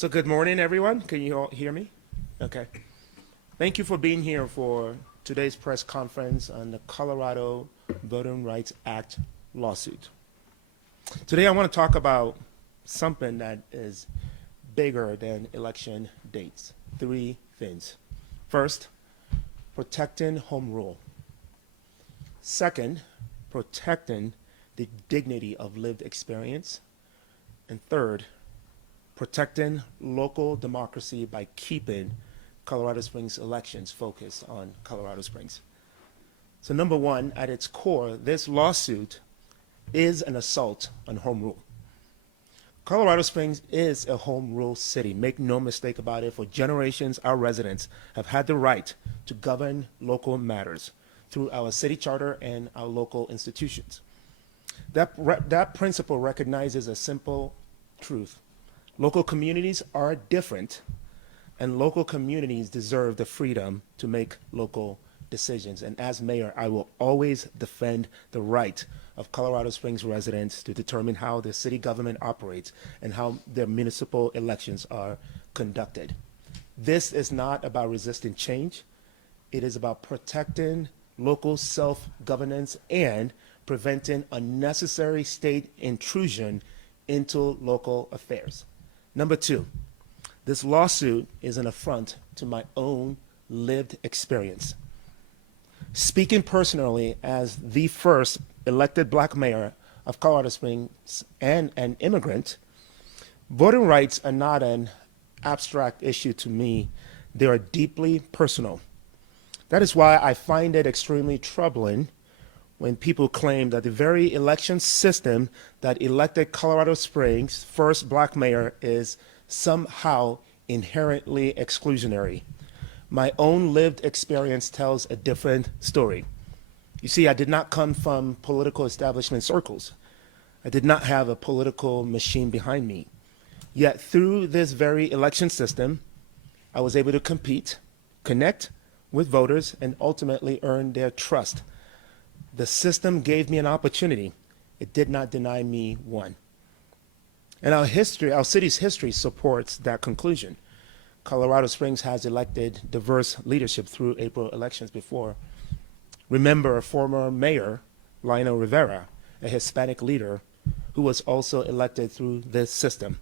So good morning, everyone. Can you all hear me? Okay. Thank you for being here for today's press conference on the Colorado Voting Rights Act lawsuit. Today I want to talk about something that is bigger than election dates. Three things. First, protecting home rule. Second, protecting the dignity of lived experience. And third, protecting local democracy by keeping Colorado Springs elections focused on Colorado Springs. So number one, at its core, this lawsuit is an assault on home rule. Colorado Springs is a home rule city. Make no mistake about it. For generations, our residents have had the right to govern local matters through our city charter and our local institutions. That principle recognizes a simple truth. Local communities are different, and local communities deserve the freedom to make local decisions. And as mayor, I will always defend the right of Colorado Springs residents to determine how the city government operates and how their municipal elections are conducted. This is not about resisting change. It is about protecting local self-governance and preventing unnecessary state intrusion into local affairs. Number two, this lawsuit is an affront to my own lived experience. Speaking personally as the first elected black mayor of Colorado Springs and an immigrant, voting rights are not an abstract issue to me. They are deeply personal. That is why I find it extremely troubling when people claim that the very election system that elected Colorado Springs' first black mayor is somehow inherently exclusionary. My own lived experience tells a different story. You see, I did not come from political establishment circles. I did not have a political machine behind me. Yet through this very election system, I was able to compete, connect with voters, and ultimately earn their trust. The system gave me an opportunity. It did not deny me one. And our city's history supports that conclusion. Colorado Springs has elected diverse leadership through April elections before. Remember former mayor Lionel Rivera, a Hispanic leader who was also elected through this system.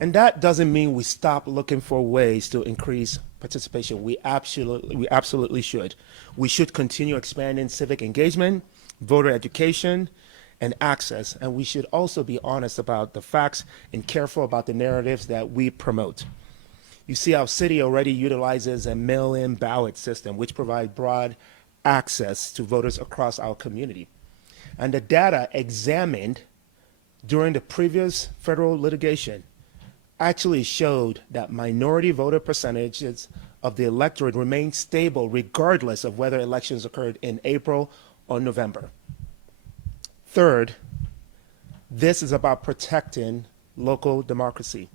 And that doesn't mean we stop looking for ways to increase participation. We absolutely should. We should continue expanding civic engagement, voter education, and access. And we should also be honest about the facts and careful about the narratives that we promote. You see, our city already utilizes a mail-in ballot system, which provides broad access to voters across our community. And the data examined during the previous federal litigation actually showed that minority voter percentages of the electorate remained stable regardless of whether elections occurred in April or November. Third, this is about protecting local democracy.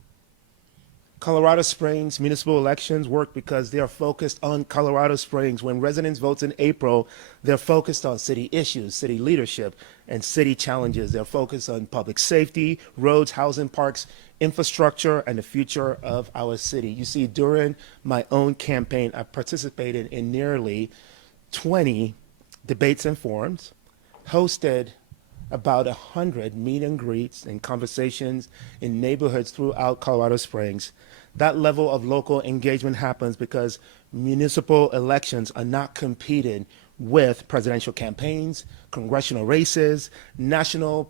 Colorado Springs municipal elections work because they are focused on Colorado Springs. When residents vote in April, they're focused on city issues, city leadership, and city challenges. They're focused on public safety, roads, housing, parks, infrastructure, and the future of our city. You see, during my own campaign, I participated in nearly 20 debates and forums, hosted about 100 meet and greets and conversations in neighborhoods throughout Colorado Springs. That level of local engagement happens because municipal elections are not competing with presidential campaigns, congressional races, national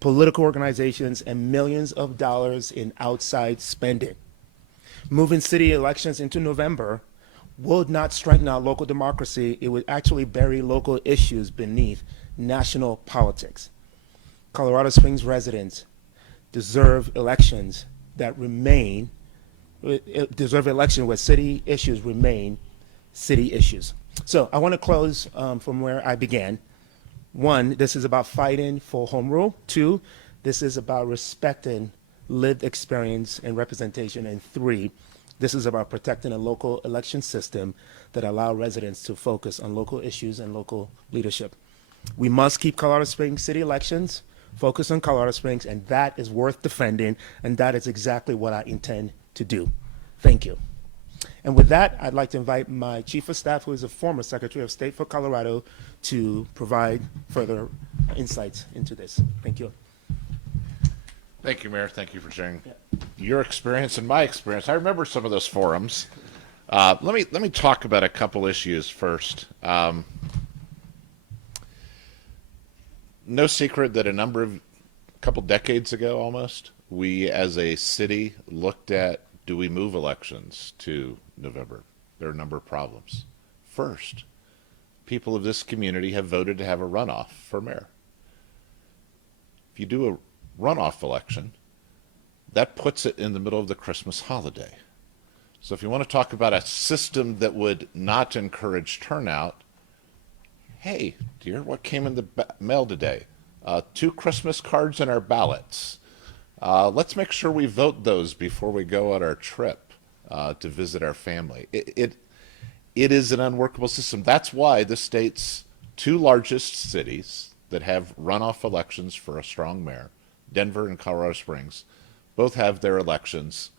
political organizations, and millions of dollars in outside spending. Moving city elections into November would not strengthen our local democracy. It would actually bury local issues beneath national politics. Colorado Springs residents deserve elections that remain, deserve elections where city issues remain city issues. So I want to close from where I began. One, this is about fighting for home rule. Two, this is about respecting lived experience and representation. And three, this is about protecting a local election system that allow residents to focus on local issues and local leadership. We must keep Colorado Springs city elections Focus on Colorado Springs, and that is worth defending, and that is exactly what I intend to do. Thank you. And with that, I'd like to invite my Chief of Staff, who is a former Secretary of State for Colorado, to provide further insights into this. Thank you. Thank you, Mayor. Thank you for sharing your experience and my experience. I remember some of those forums. Let me talk about a couple issues first. No secret that a couple decades ago almost, we as a city looked at, do we move elections to November? There are a number of problems. First, people of this community have voted to have a runoff for mayor. If you do a runoff election, that puts it in the middle of the Christmas holiday. So if you want to talk about a system that would not encourage turnout, hey, dear, what came in the mail today? 2 Christmas cards and our ballots. Let's make sure we vote those before we go on our trip to visit our family. It is an unworkable system. That's why the state's 2 largest cities that have runoff elections for a strong mayor, Denver and Colorado Springs, both have their elections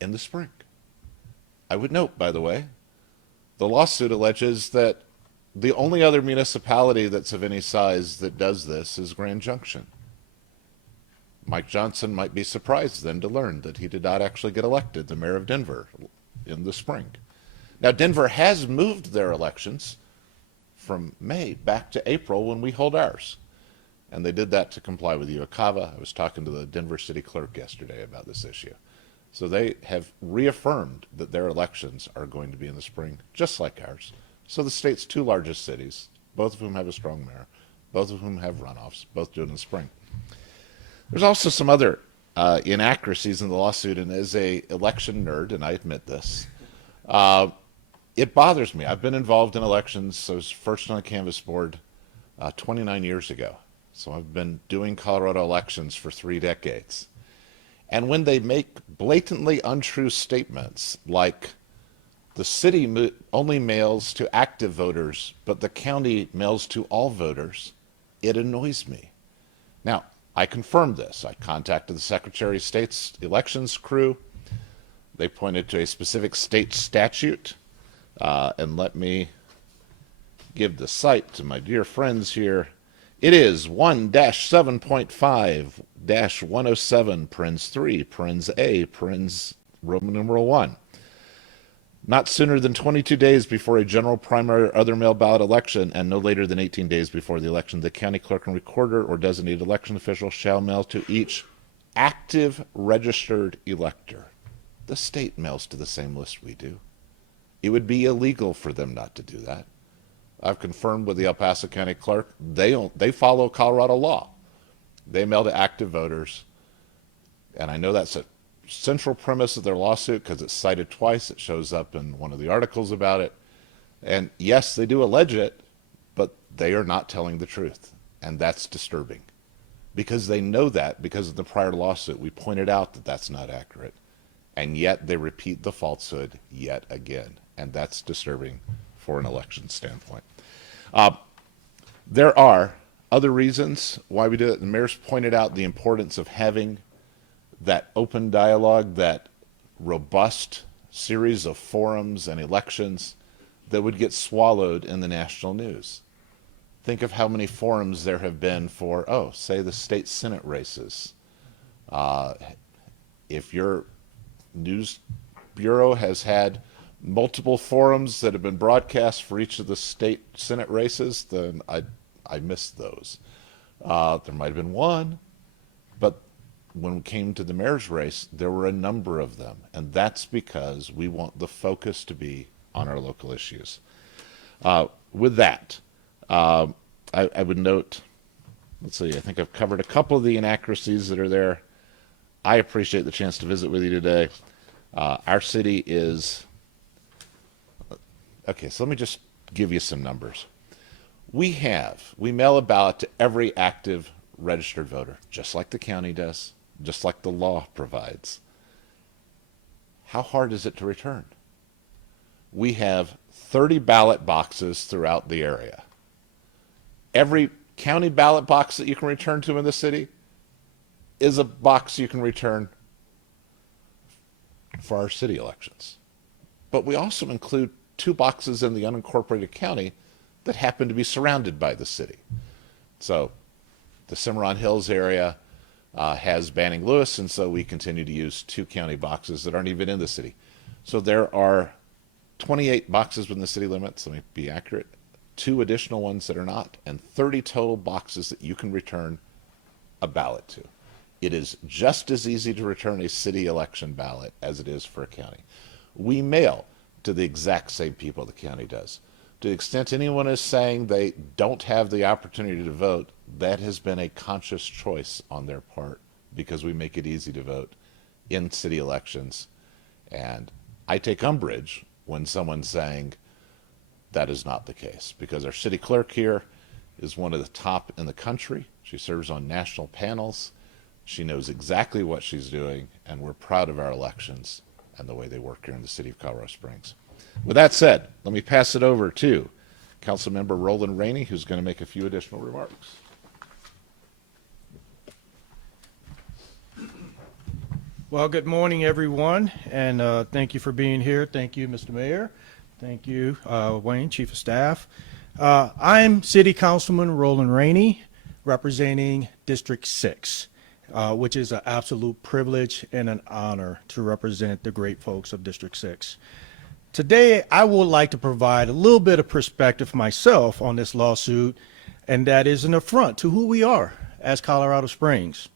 in the spring. I would note, by the way, the lawsuit alleges that the only other municipality that's of any size that does this is Grand Junction. Mike Johnson might be surprised then to learn that he did not actually get elected the mayor of Denver in the spring. Now, Denver has moved their elections from May back to April when we hold ours. And they did that to comply with KOAA. I was talking to the Denver city clerk yesterday about this issue. So they have reaffirmed that their elections are going to be in the spring, just like ours. So the state's 2 largest cities, both of whom have a strong mayor, both of whom have runoffs, both do it in the spring. There's also some other inaccuracies in the lawsuit, and as a election nerd, and I admit this, it bothers me. I've been involved in elections. I was first on the canvass board 29 years ago. So I've been doing Colorado elections for 3 decades. And when they make blatantly untrue statements like the city only mails to active voters, but the county mails to all voters, it annoys me. Now, I confirmed this. I contacted the Secretary of State's elections crew. They pointed to a specific state statute. And let me give the site to my dear friends here. It is 1-7.5-107, parens 3, parens A, parens Roman numeral 1. Not sooner than 22 days before a general primary or other mail ballot election, and no later than 18 days before the election, the county clerk and recorder or designated election official shall mail to each active registered elector. The state mails to the same list we do. It would be illegal for them not to do that. I've confirmed with the El Paso County Clerk, they follow Colorado law. They mail to active voters, and I know that's a central premise of their lawsuit because it's cited twice. It shows up in one of the articles about it. And yes, they do allege it, but they are not telling the truth, and that's disturbing. Because they know that, because of the prior lawsuit, we pointed out that that's not accurate, and yet they repeat the falsehood yet again, and that's disturbing for an election standpoint. There are other reasons why we do it. The mayor's pointed out the importance of having that open dialogue, that robust series of forums and elections that would get swallowed in the national news. Think of how many forums there have been for, say the state Senate races. If your news bureau has had multiple forums that have been broadcast for each of the state Senate races, then I missed those. There might have been one, but when we came to the mayor's race, there were a number of them, and that's because we want the focus to be on our local issues. With that, I would note, let's see, I think I've covered a couple of the inaccuracies that are there. I appreciate the chance to visit with you today. Our city is, okay, so let me just give you some numbers. We mail a ballot to every active registered voter, just like the county does, just like the law provides. How hard is it to return? We have 30 ballot boxes throughout the area. Every county ballot box that you can return to in the city is a box you can return for our city elections. But we also include 2 boxes in the unincorporated county that happen to be surrounded by the city. So the Cimarron Hills area has Banning Lewis, and so we continue to use 2 county boxes that aren't even in the city. So there are 28 boxes within the city limits, let me be accurate, 2 additional ones that are not, and 30 total boxes that you can return a ballot to. It is just as easy to return a city election ballot as it is for a county. We mail to the exact same people the county does. To the extent anyone is saying they don't have the opportunity to vote, that has been a conscious choice on their part because we make it easy to vote in city elections. And I take umbrage when someone's saying that is not the case, because our city clerk here is one of the top in the country. She serves on national panels. She knows exactly what she's doing, and we're proud of our elections and the way they work here in the city of Colorado Springs. With that said, let me pass it over to Councilmember Roland Rainey, who's going to make a few additional remarks. Well, good morning, everyone, and thank you for being here. Thank you, Mr. Mayor. Thank you, Wayne, Chief of Staff. I'm City Councilman Roland Rainey, representing District 6, which is an absolute privilege and an honor to represent the great folks of District 6. Today, I would like to provide a little bit of perspective myself on this lawsuit, and that is an affront to who we are as Colorado Springs.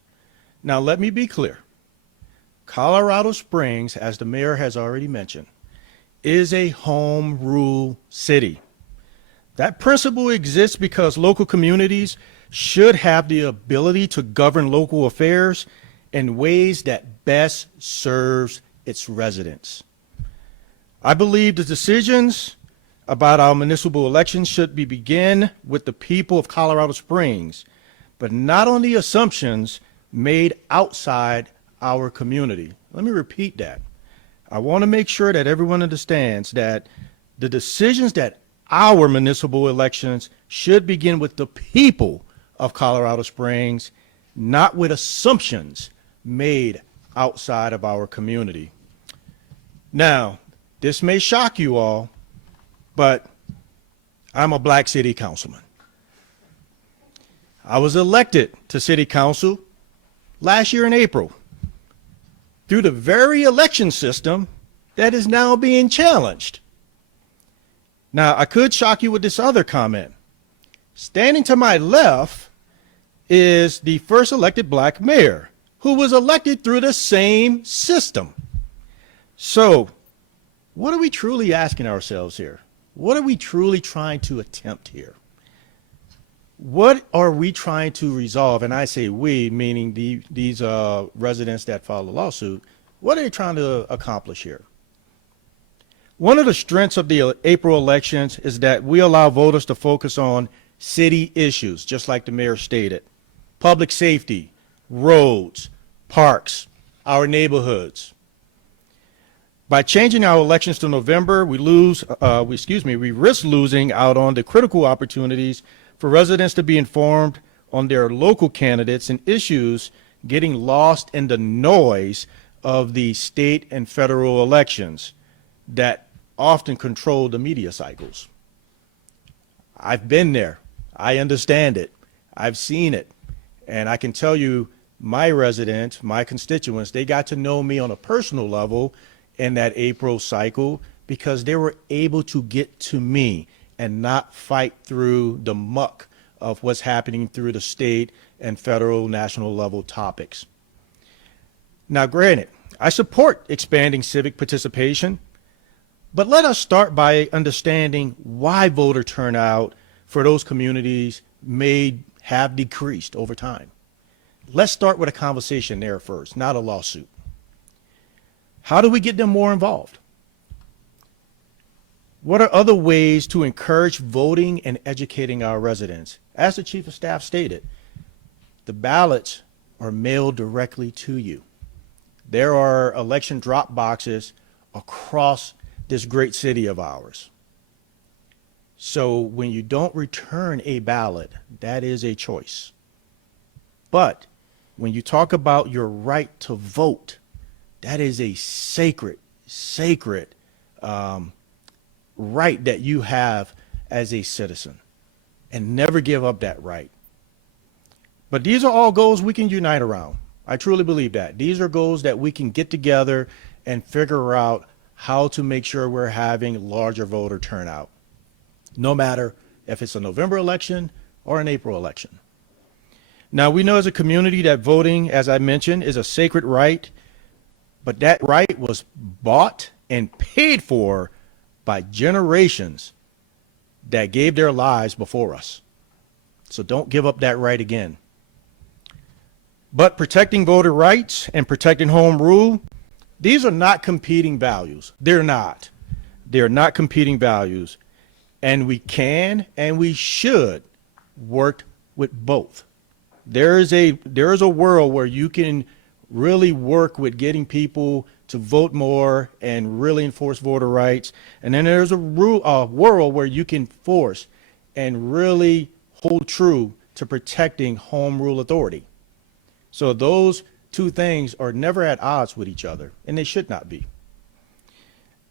Now, let me be clear. Colorado Springs, as the mayor has already mentioned, is a home rule city. That principle exists because local communities should have the ability to govern local affairs in ways that best serves its residents. I believe the decisions about our municipal elections should begin with the people of Colorado Springs, but not on the assumptions made outside our community. Let me repeat that. I want to make sure that everyone understands that the decisions that our municipal elections should begin with the people of Colorado Springs, not with assumptions made outside of our community. Now, this may shock you all, but I'm a black city councilman. I was elected to city council last year in April through the very election system that is now being challenged. Now, I could shock you with this other comment. Standing to my left is the first elected black mayor who was elected through the same system. So, what are we truly asking ourselves here? What are we truly trying to attempt here? What are we trying to resolve? And I say we, meaning these residents that filed the lawsuit. What are they trying to accomplish here? One of the strengths of the April elections is that we allow voters to focus on city issues, just like the mayor stated. Public safety, roads, parks, our neighborhoods. By changing our elections to November, we risk losing out on the critical opportunities for residents to be informed on their local candidates and issues, getting lost in the noise of the state and federal elections that often control the media cycles. I've been there. I understand it. I've seen it. And I can tell you, my residents, my constituents, they got to know me on a personal level in that April cycle because they were able to get to me and not fight through the muck of what's happening through the state and federal national level topics. Now, granted, I support expanding civic participation, but let us start by understanding why voter turnout for those communities may have decreased over time. Let's start with a conversation there first, not a lawsuit. How do we get them more involved? What are other ways to encourage voting and educating our residents? As the Chief of Staff stated, the ballots are mailed directly to you. There are election drop boxes across this great city of ours. So when you don't return a ballot, that is a choice. But when you talk about your right to vote, that is a sacred right that you have as a citizen, and never give up that right. But these are all goals we can unite around. I truly believe that. These are goals that we can get together and figure out how to make sure we're having larger voter turnout, no matter if it's a November election or an April election. Now, we know as a community that voting, as I mentioned, is a sacred right, but that right was bought and paid for by generations that gave their lives before us. So don't give up that right again. But protecting voter rights and protecting home rule, these are not competing values. They're not. They're not competing values. And we can and we should work with both. There is a world where you can really work with getting people to vote more and really enforce voter rights. And then there's a world where you can force and really hold true to protecting home rule authority. So those two things are never at odds with each other, and they should not be.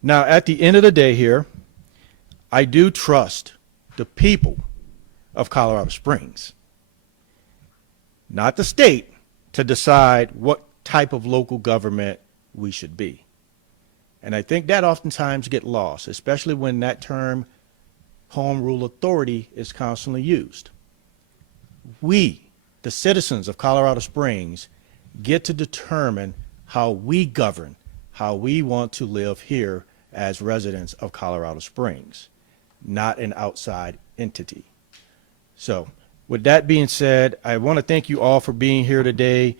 Now, at the end of the day here, I do trust the people of Colorado Springs, not the state, to decide what type of local government we should be. And I think that oftentimes get lost, especially when that term home rule authority is constantly used. We, the citizens of Colorado Springs, get to determine how we govern, how we want to live here as residents of Colorado Springs, not an outside entity. So with that being said, I want to thank you all for being here today.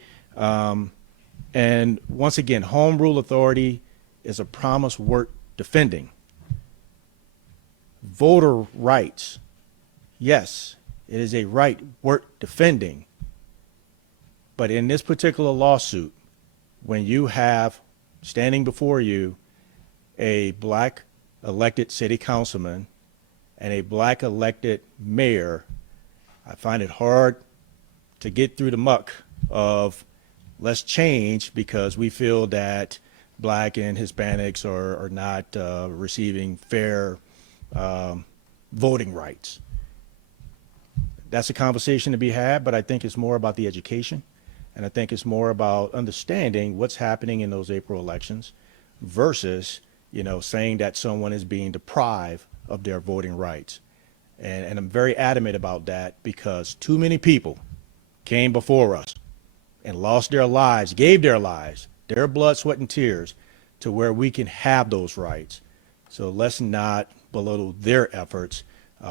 And once again, home rule authority is a promise worth defending. Voter rights, yes, it is a right worth defending. But in this particular lawsuit, when you have standing before you a black elected city councilman and a black elected mayor, I find it hard to get through the muck of let's change because we feel that black and Hispanics are not receiving fair voting rights. That's a conversation to be had, but I think it's more about the education. And I think it's more about understanding what's happening in those April elections versus, saying that someone is being deprived of their voting rights. And I'm very adamant about that because too many people came before us and lost their lives, gave their lives, their blood, sweat, and tears to where we can have those rights. So let's not belittle their efforts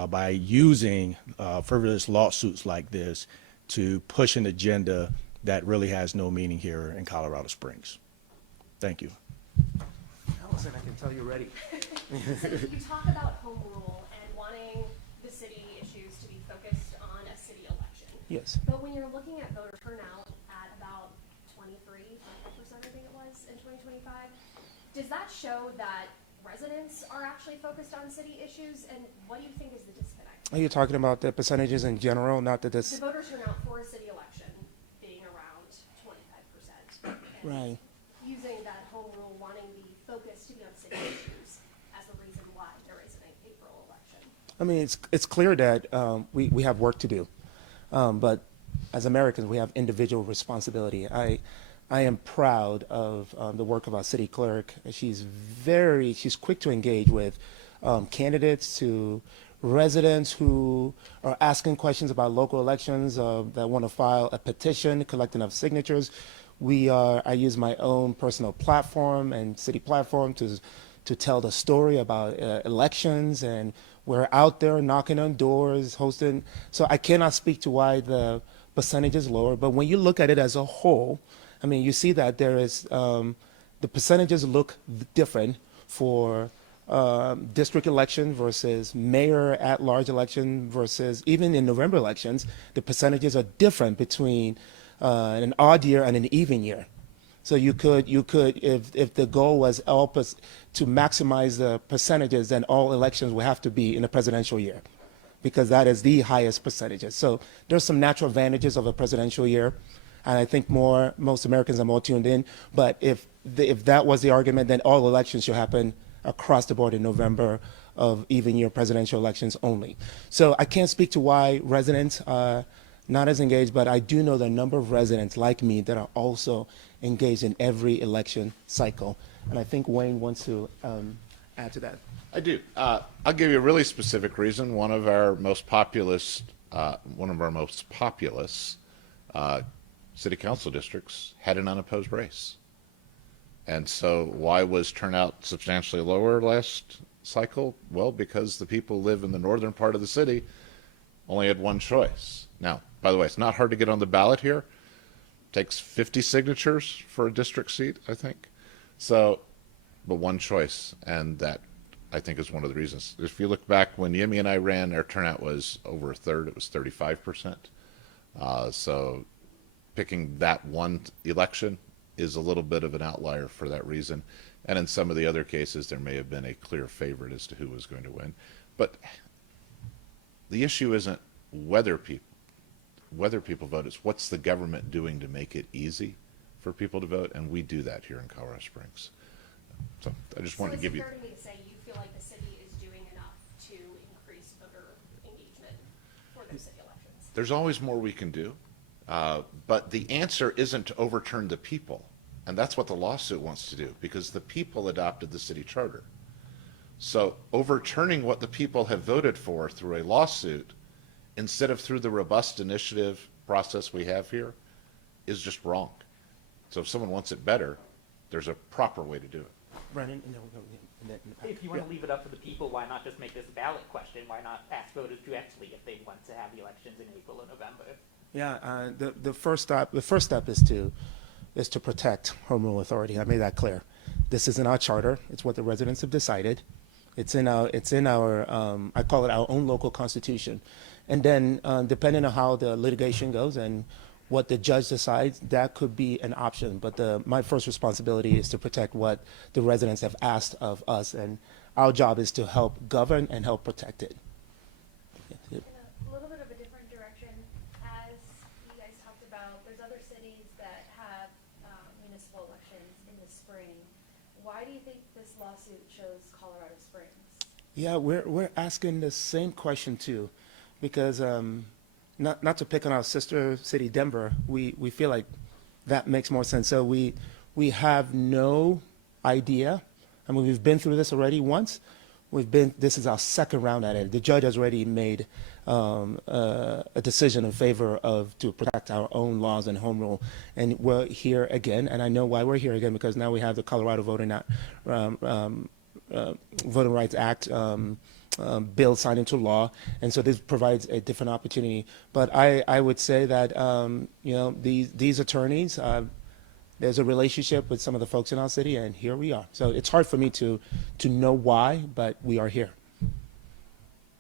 by using frivolous lawsuits like this to push an agenda that really has no meaning here in Colorado Springs. Thank you. Allison, I can tell you're ready. So you talk about home rule and wanting the city issues to be focused on a city election. Yes. But when you're looking at voter turnout at about 23%, I think it was, in 2025, does that show that residents are actually focused on city issues? And what do you think is the disconnect? Are you talking about the percentages in general, not that The this? voter turnout for a city election being around 25%. And Right. using that home rule, wanting the focus to be on city issues as the reason why there is an April election. I mean, it's clear that we have work to do, but as Americans, we have individual responsibility. I am proud of the work of our city clerk. She's quick to engage with candidates, to residents who are asking questions about local elections, that want to file a petition, collect enough signatures. I use my own personal platform and city platform to tell the story about elections, and we're out there knocking on doors, hosting. So I cannot speak to why the percentage is lower, but when you look at it as a whole, I mean, you see that there is, the percentages look different for district election versus mayor at-large election versus even in November elections, the percentages are different between an odd year and an even year. So you could, if the goal was to maximize the percentages, then all elections would have to be in a presidential year, because that is the highest percentages. So there's some natural advantages of a presidential year, and I think most Americans are more tuned in. But if that was the argument, then all elections should happen across the board in November of even year presidential elections only. So I can't speak to why residents are not as engaged, but I do know the number of residents like me that are also engaged in every election cycle. And I think Wayne wants to add to that. I do. I'll give you a really specific reason. One of our most populous city council districts had an unopposed race. And so why was turnout substantially lower last cycle? Well, because the people who live in the northern part of the city only had one choice. Now, by the way, it's not hard to get on the ballot here. Takes 50 signatures for a district seat, I think. So, but one choice, and that, I think, is one of the reasons. If you look back when Yemi and I ran, our turnout was over a third. It was 35%. So picking that one election is a little bit of an outlier for that reason. And in some of the other cases, there may have been a clear favorite as to who was going to win. But the issue isn't whether people vote, it's what's the government doing to make it easy for people to vote, and we do that here in Colorado Springs. So I just wanted to give you. So is it fair to me to say you feel like the city is doing enough to increase voter engagement for those city elections? There's always more we can do, but the answer isn't to overturn the people, and that's what the lawsuit wants to do, because the people adopted the city charter. So overturning what the people have voted for through a lawsuit instead of through the robust initiative process we have here is just wrong. So if someone wants it better, there's a proper way to do it. Brennan, If you want to leave it up to the people, why not just make this a ballot question? Why not ask voters directly if they want to have the elections in April or November? Yeah, the first step is to protect home rule authority. I made that clear. This isn't our charter. It's what the residents have decided. It's in our I call it our own local constitution. And then depending on how the litigation goes and what the judge decides, that could be an option. But my first responsibility is to protect what the residents have asked of us, and our job is to help govern and help protect it. In a little bit of a different direction, as you guys talked about, there's other cities that have municipal elections in the spring. Why do you think this lawsuit chose Colorado Springs? Yeah, we're asking the same question too, because not to pick on our sister city, Denver, we feel like that makes more sense. So we have no idea. I mean, we've been through this already once. This is our second round at it. The judge has already made a decision in favor to protect our own laws and home rule. And we're here again, and I know why we're here again, because now we have the Colorado Voting Rights Act bill signed into law, and so this provides a different opportunity. But I would say that these attorneys, there's a relationship with some of the folks in our city, and here we are. So it's hard for me to know why, but we are here.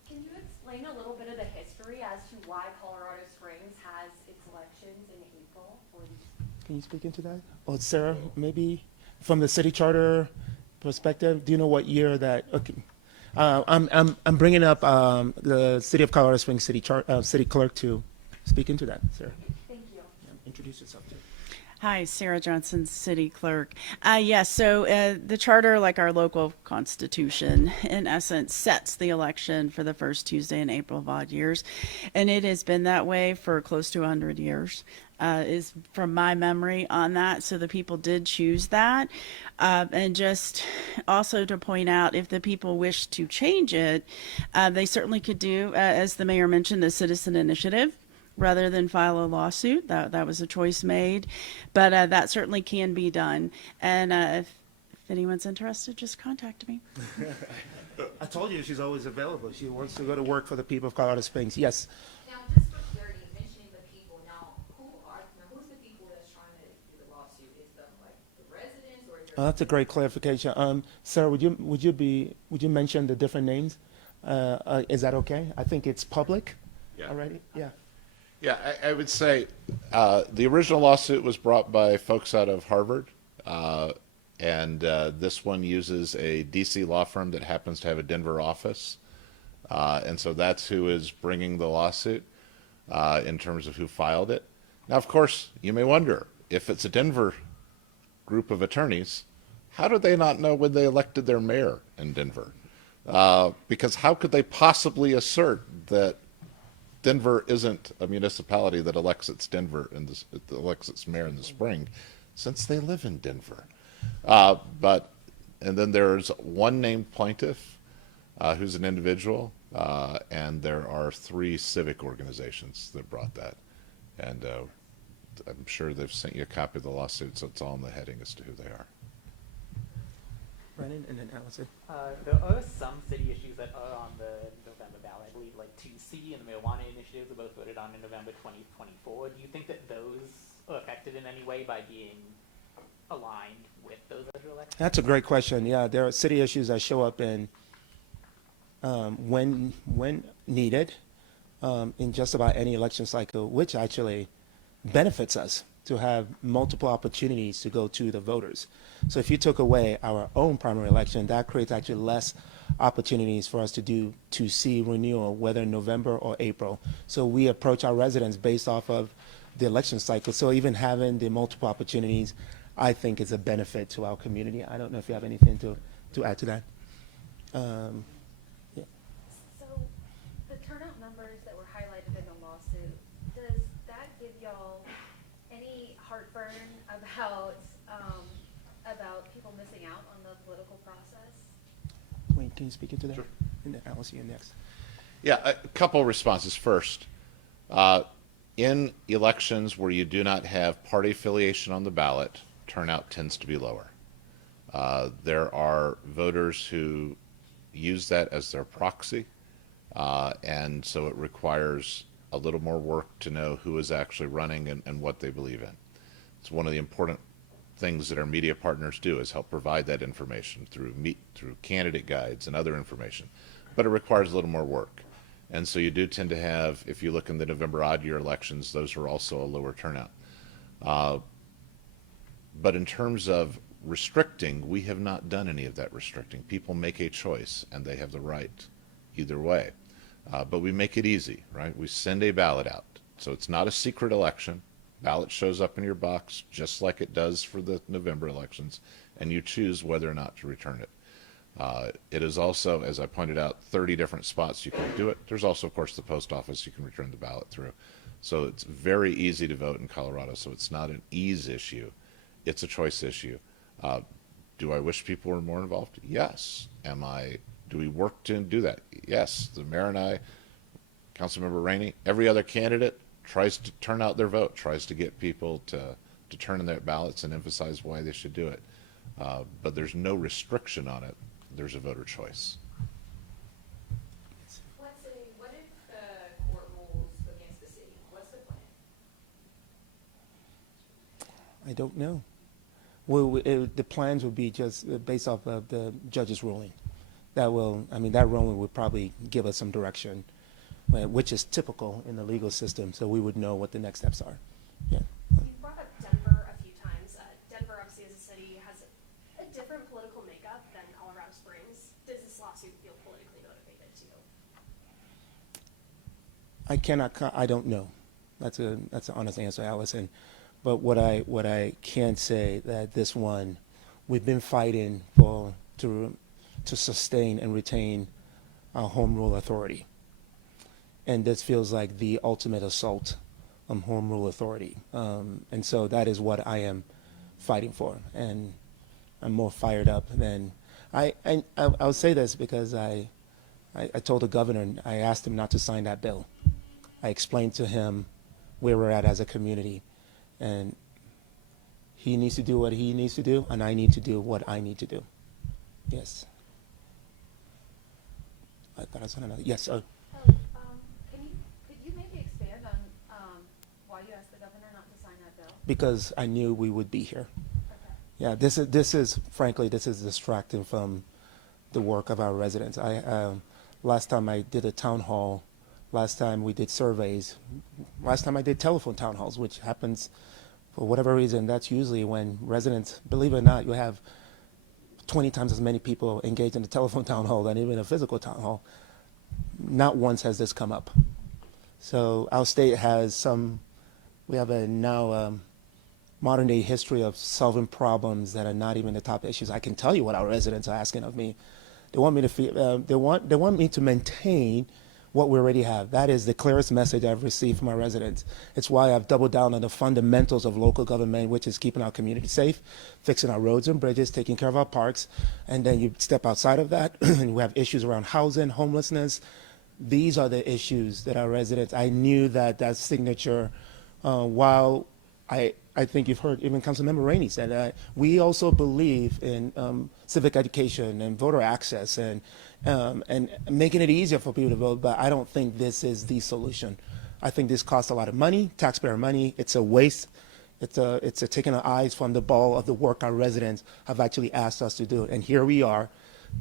Can you explain a little bit of the history as to why Colorado Springs has its elections in April? Can you speak into that? Oh, Sarah, maybe from the city charter perspective, do you know what year that? Okay. I'm bringing up the City of Colorado Springs city clerk to speak into that, Sarah. Thank you. Introduce yourself too. Hi, Sarah Johnson, City Clerk. Yes, so the charter, like our local constitution, in essence, sets the election for the first Tuesday in April of odd years. And it has been that way for close to 100 years, is from my memory on that. So the people did choose that. And just also to point out, if the people wish to change it, they certainly could do, as the mayor mentioned, a citizen initiative, rather than file a lawsuit. That was a choice made, but that certainly can be done. And if anyone's interested, just contact me. I told you she's always available. She wants to go to work for the people of Colorado Springs. Yes. Now, just for clarity, mentioning the people, who's the people that's trying to do the lawsuit? Is them like the residents, or is there? That's a great clarification. Sarah, would you mention the different names? Is that okay? I think it's public. Yeah. Already. Yeah. Yeah, I would say the original lawsuit was brought by folks out of Harvard, and this one uses a DC law firm that happens to have a Denver office, and so that's who is bringing the lawsuit in terms of who filed it. Now, of course, you may wonder if it's a Denver group of attorneys, how did they not know when they elected their mayor in Denver? Because how could they possibly assert that Denver isn't a municipality that elects its elects its mayor in the spring, since they live in Denver? And then there's one named plaintiff who's an individual, and there are 3 civic organizations that brought that. And I'm sure they've sent you a copy of the lawsuit, so it's all in the heading as to who they are. Brennan and then Allison. There are some city issues that are on the November ballot. I believe like 2C and the marijuana initiatives were both voted on in November 2024. Do you think that those are affected in any way by being aligned with those other elections? That's a great question. Yeah, there are city issues that show up in when needed in just about any election cycle, which actually benefits us to have multiple opportunities to go to the voters. So if you took away our own primary election, that creates actually less opportunities for us to do to see renewal, whether in November or April. So we approach our residents based off of the election cycle. So even having the multiple opportunities, I think is a benefit to our community. I don't know if you have anything to add to that. Yeah. So the turnout numbers that were highlighted in the lawsuit, does that give y'all any heartburn about people missing out on the political process? Wayne, can you speak into that? Sure. And then Alice, you next. Yeah, a couple responses. First, in elections where you do not have party affiliation on the ballot, turnout tends to be lower. There are voters who use that as their proxy, and so it requires a little more work to know who is actually running and what they believe in. It's one of the important things that our media partners do is help provide that information through candidate guides and other information, but it requires a little more work. And so you do tend to have, if you look in the November odd year elections, those are also a lower turnout. But in terms of restricting, we have not done any of that restricting. People make a choice, and they have the right either way. But we make it easy, right? We send a ballot out. So it's not a secret election. Ballot shows up in your box just like it does for the November elections, and you choose whether or not to return it. It is also, as I pointed out, 30 different spots you can do it. There's also, of course, the post office you can return the ballot through. So it's very easy to vote in Colorado. So it's not an ease issue. It's a choice issue. Do I wish people were more involved? Yes. Do we work to do that? Yes. The mayor and I, Councilmember Rainey, every other candidate tries to turn out their vote, tries to get people to turn in their ballots and emphasize why they should do it. But there's no restriction on it. There's a voter choice. What if the court rules against the city? What's the plan? I don't know. Well, the plans would be just based off of the judge's ruling. That ruling would probably give us some direction, which is typical in the legal system, so we would know what the next steps are. Yeah. You brought up Denver a few times. Denver, obviously, as a city, has a different political makeup than Colorado Springs. Does this lawsuit feel politically motivated to you? I don't know. That's an honest answer, Allison. But what I can say that this one, we've been fighting to sustain and retain our home rule authority. And this feels like the ultimate assault on home rule authority. And so that is what I am fighting for. And I'm more fired up than I'll say this because I told the governor, I asked him not to sign that bill. I explained to him where we're at as a community. And he needs to do what he needs to do, and I need to do what I need to do. Yes. I thought I saw another. Yes. Could you maybe expand on why you asked the governor not to sign that bill? Because I knew we would be here. Okay. Yeah. This is frankly distracting from the work of our residents. Last time I did a town hall last time we did surveys, last time I did telephone town halls, which happens for whatever reason. That's usually when residents, believe it or not, you have 20 times as many people engaged in a telephone town hall than even a physical town hall. Not once has this come up. So our state has we have a now modern day history of solving problems that are not even the top issues. I can tell you what our residents are asking of me. They want me to they want me to maintain what we already have. That is the clearest message I've received from our residents. It's why I've doubled down on the fundamentals of local government, which is keeping our community safe, fixing our roads and bridges, taking care of our parks. And then you step outside of that, and we have issues around housing, homelessness. These are the issues that our residents, I knew that signature, while I think you've heard even Councilmember Rainey said we also believe in civic education and voter access and making it easier for people to vote. But I don't think this is the solution. I think this costs a lot of money, taxpayer money. It's a waste. It's a taking our eyes from the ball of the work our residents have actually asked us to do. And here we are,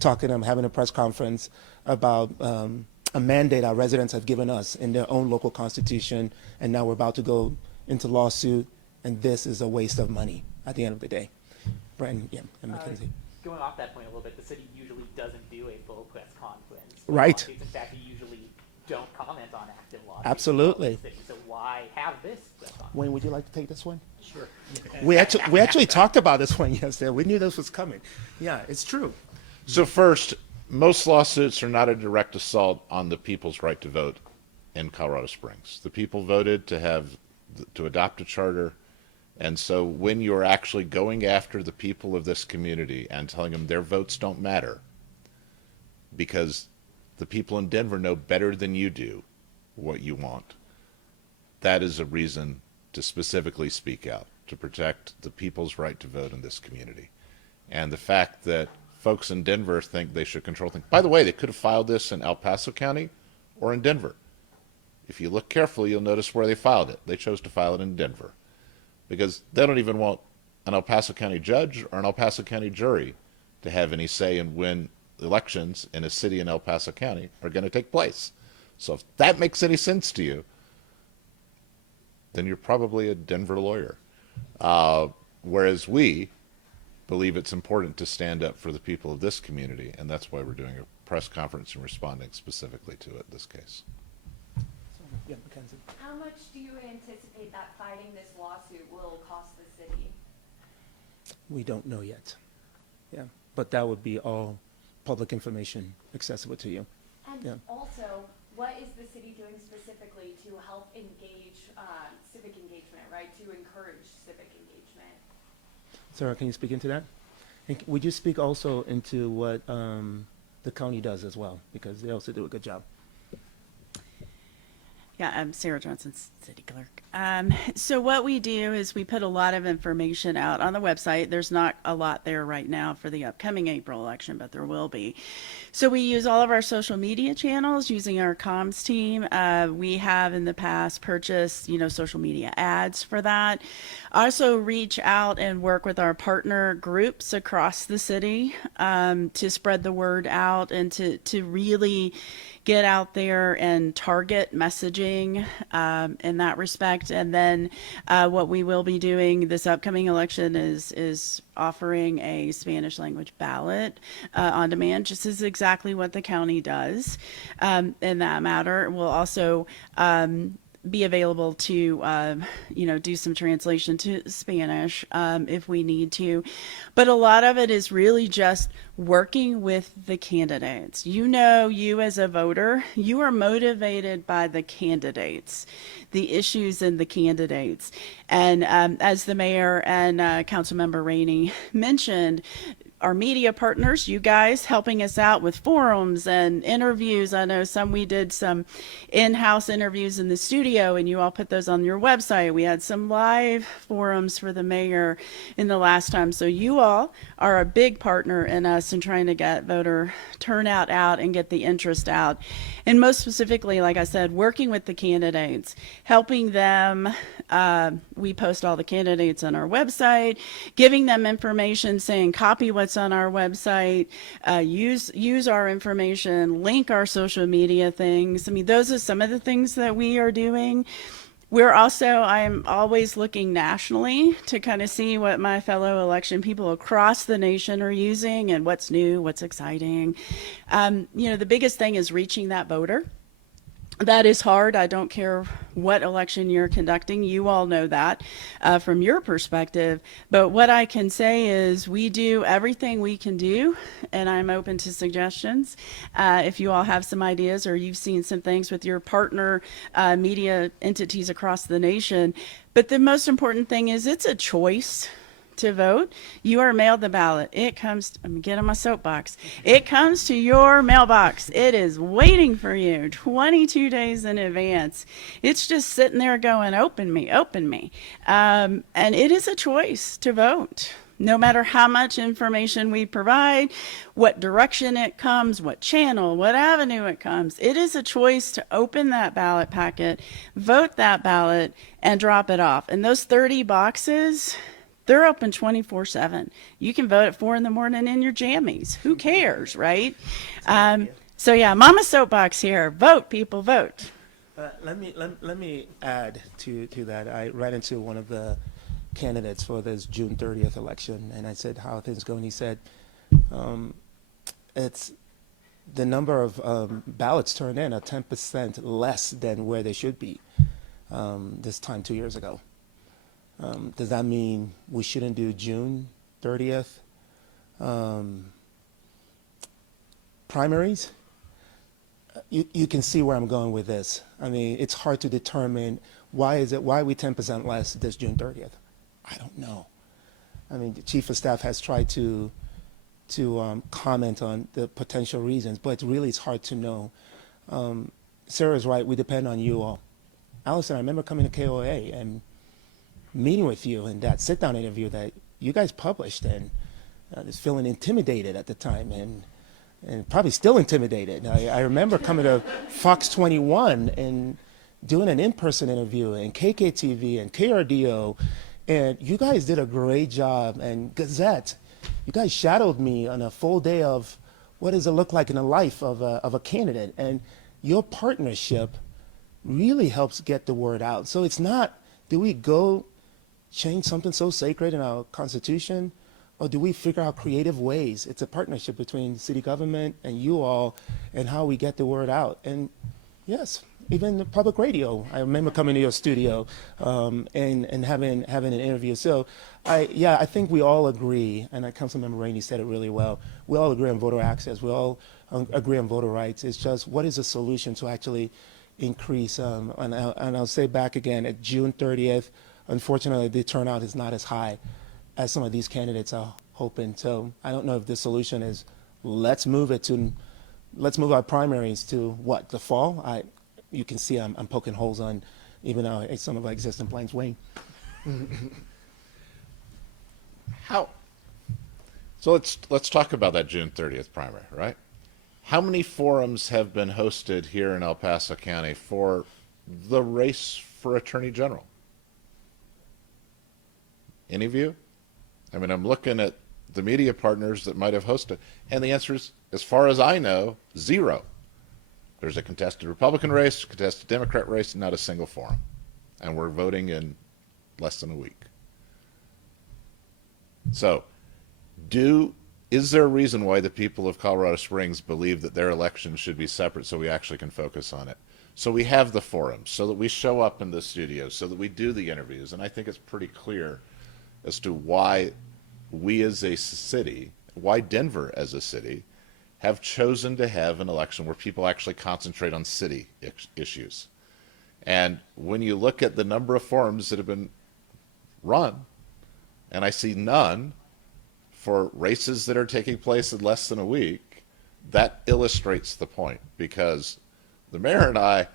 having a press conference about a mandate our residents have given us in their own local constitution, and now we're about to go into lawsuit. And this is a waste of money at the end of the day. Brandon, yeah, and Mackenzie. Going off that point a little bit, the city usually doesn't do a full press conference. Right. Lawsuits, in fact, you usually don't comment on active lawsuits. Absolutely. in the city. So why have this press conference? Wayne, would you like to take this one? Sure. We actually talked about this one yesterday. We knew this was coming. Yeah, it's true. So first, most lawsuits are not a direct assault on the people's right to vote in Colorado Springs. The people voted to adopt a charter. And so when you're actually going after the people of this community and telling them their votes don't matter, because the people in Denver know better than you do what you want, that is a reason to specifically speak out, to protect the people's right to vote in this community. And the fact that folks in Denver think they should control things. By the way, they could have filed this in El Paso County or in Denver. If you look carefully, you'll notice where they filed it. They chose to file it in Denver, because they don't even want an El Paso County judge or an El Paso County jury to have any say in when elections in a city in El Paso County are going to take place. So if that makes any sense to you, then you're probably a Denver lawyer. Whereas we believe it's important to stand up for the people of this community, and that's why we're doing a press conference and responding specifically to it in this case. Yeah, Mackenzie. How much do you anticipate that fighting this lawsuit will cost the city? We don't know yet. Yeah, but that would be all public information accessible to you. And Yeah. also, what is the city doing specifically to help engage civic engagement, right? To encourage civic engagement? Sarah, can you speak into that? And would you speak also into what the county does as well, because they also do a good job. Yeah, I'm Sarah Johnson, city clerk. So what we do is we put a lot of information out on the website. There's not a lot there right now for the upcoming April election, but there will be. So we use all of our social media channels using our comms team. We have in the past purchased, social media ads for that. Also reach out and work with our partner groups across the city to spread the word out and to really get out there and target messaging in that respect. And then what we will be doing this upcoming election is offering a Spanish language ballot on demand, just as exactly what the county does in that matter. We'll also be available to, do some translation to Spanish if we need to. But a lot of it is really just working with the candidates. You as a voter, you are motivated by the candidates, the issues and the candidates. And as the mayor and Councilmember Rainey mentioned, our media partners, you guys helping us out with forums and interviews. I know we did some in-house interviews in the studio and you all put those on your website. We had some live forums for the mayor in the last time. So you all are a big partner in us in trying to get voter turnout out and get the interest out. And most specifically, like I said, working with the candidates, helping them. We post all the candidates on our website, giving them information saying copy what's what's on our website, use our information, link our social media things. I mean, those are some of the things that we are doing. I'm always looking nationally to kind of see what my fellow election people across the nation are using and what's new, what's exciting. The biggest thing is reaching that voter. That is hard. I don't care what election you're conducting. You all know that from your perspective. But what I can say is we do everything we can do, and I'm open to suggestions. If you all have some ideas or you've seen some things with your partner media entities across the nation. But the most important thing is it's a choice to vote. You are mailed the ballot. It comes, I'm getting my soapbox. It comes to your mailbox. It is waiting for you 22 days in advance. It's just sitting there going, open me, open me. And it is a choice to vote. No matter how much information we provide, what direction it comes, what channel, what avenue it comes, it is a choice to open that ballot packet, vote that ballot, and drop it off. And those 30 boxes, they're open 24/7. You can vote at 4 in the morning in your jammies. Who cares, right? So yeah, Mama Soapbox here. Vote, people, vote. Let me add to that. I ran into one of the candidates for this June 30th election, and I said, "How are things going?" He said, "It's the number of ballots turned in are 10% less than where they should be this time 2 years ago." Does that mean we shouldn't do June 30th primaries? You can see where I'm going with this. I mean, it's hard to determine why are we 10% less this June 30th? I don't know. I mean, the chief of staff has tried to comment on the potential reasons, but it's hard to know. Sarah's right. We depend on you all. Allison, I remember coming to KOAA and meeting with you in that sit-down interview that you guys published, and I was feeling intimidated at the time, and probably still intimidated. I remember coming to Fox 21 and doing an in-person interview, and KKTV and KRDO, and you guys did a great job. And Gazette, you guys shadowed me on a full day of what does it look like in the life of a candidate, and your partnership really helps get the word out. So it's not, do we go change something so sacred in our Constitution, or do we figure out creative ways? It's a partnership between city government and you all, and how we get the word out. And yes, even the public radio. I remember coming to your studio and having an interview. So I think we all agree, and Councilmember Rainey said it really well. We all agree on voter access. We all agree on voter rights. It's just, what is the solution to actually increase? And I'll say back again, at June 30th, unfortunately, the turnout is not as high as some of these candidates are hoping. So I don't know if the solution is let's move our primaries to what, the fall? You can see I'm poking holes on even some of our existing plans. Wayne. So let's talk about that June 30th primary, right? How many forums have been hosted here in El Paso County for the race for Attorney General? Any of you? I mean, I'm looking at the media partners that might have hosted, and the answer is, as far as I know, 0. There's a contested Republican race, contested Democrat race, and not a single forum. And we're voting in less than a week. So, is there a reason why the people of Colorado Springs believe that their election should be separate so we actually can focus on it? So we have the forums, so that we show up in the studio, so that we do the interviews, and I think it's pretty clear as to why we as a city, why Denver as a city, have chosen to have an election where people actually concentrate on city issues. And when you look at the number of forums that have been run, and I see none for races that are taking place in less than a week, that illustrates the point, because the mayor and I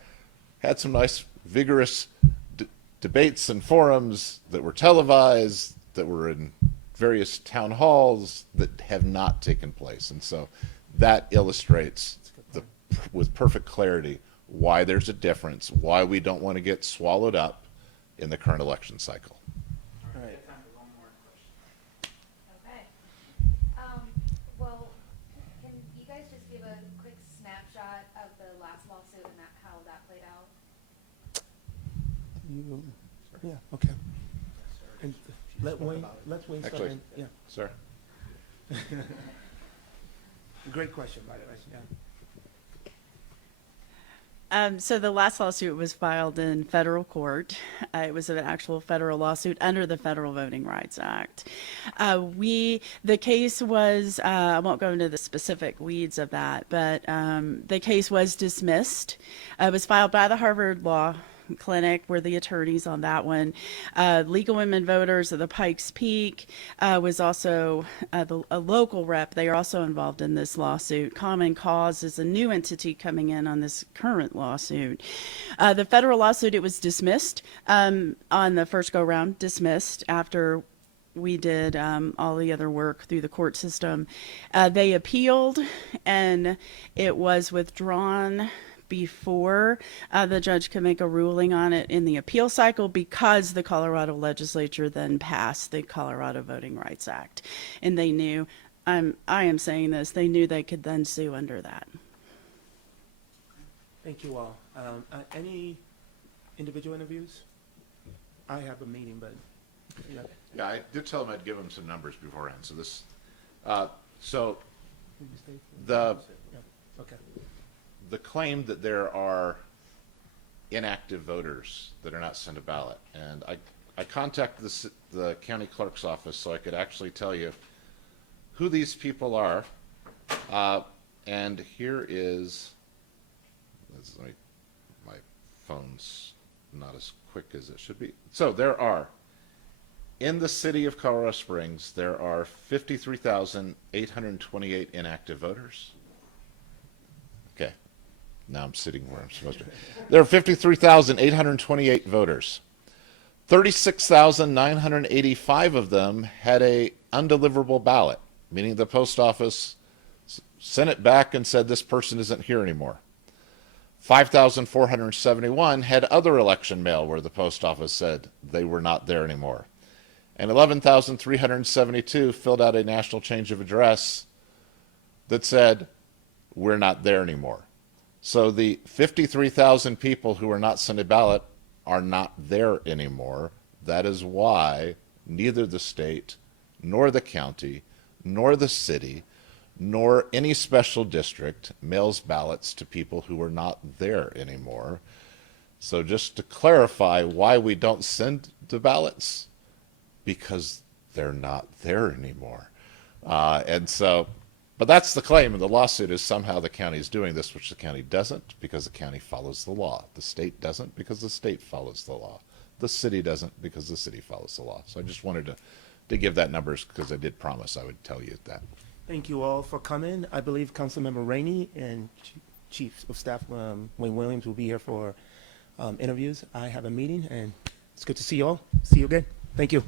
had some nice, vigorous debates and forums that were televised, that were in various town halls that have not taken place. And so that illustrates with perfect clarity why there's a difference, why we don't want to get swallowed up in the current election cycle. Okay. lawsuit and how that played out? Yeah, okay. And let Wayne start Actually- in, yeah. Sir? Great question, by the way, yeah. So the last lawsuit was filed in federal court. It was an actual federal lawsuit under the Federal Voting Rights Act. The case was, I won't go into the specific weeds of that, but the case was dismissed. It was filed by the Harvard Law Clinic, were the attorneys on that one. League of Women Voters of the Pikes Peak was also a local rep. They are also involved in this lawsuit. Common Cause is a new entity coming in on this current lawsuit. The federal lawsuit, it was dismissed on the first go round, dismissed after we did all the other work through the court system. They appealed and it was withdrawn before the judge could make a ruling on it in the appeal cycle, because the Colorado legislature then passed the Colorado Voting Rights Act. And they knew, I am saying this, they knew they could then sue under that. Thank you all. Any individual interviews? I have a meeting, but, yeah. Yeah, I did tell him I'd give him some numbers beforehand, so this, so the, Yeah, okay. the claim that there are inactive voters that are not sent a ballot, and I contacted the county clerk's office so I could actually tell you who these people are, and here is, my phone's not as quick as it should be. So there are, in the city of Colorado Springs, there are 53,828 inactive voters. Okay, now I'm sitting where I'm supposed to. There are 53,828 voters. 36,985 of them had a undeliverable ballot, meaning the post office sent it back and said this person isn't here anymore. 5,471 had other election mail where the post office said they were not there anymore. And 11,372 filled out a national change of address that said, we're not there anymore. So the 53,000 people who are not sent a ballot are not there anymore. That is why neither the state, nor the county, nor the city, nor any special district mails ballots to people who are not there anymore. So just to clarify why we don't send the ballots, because they're not there anymore. And so, but that's the claim in the lawsuit, is somehow the county is doing this, which the county doesn't, because the county follows the law. The state doesn't, because the state follows the law. The city doesn't, because the city follows the law. So I just wanted to give that numbers, because I did promise I would tell you that. Thank you all for coming. I believe Councilmember Rainey and Chief of Staff Wayne Williams will be here for interviews. I have a meeting, and it's good to see you all. See you again. Thank you.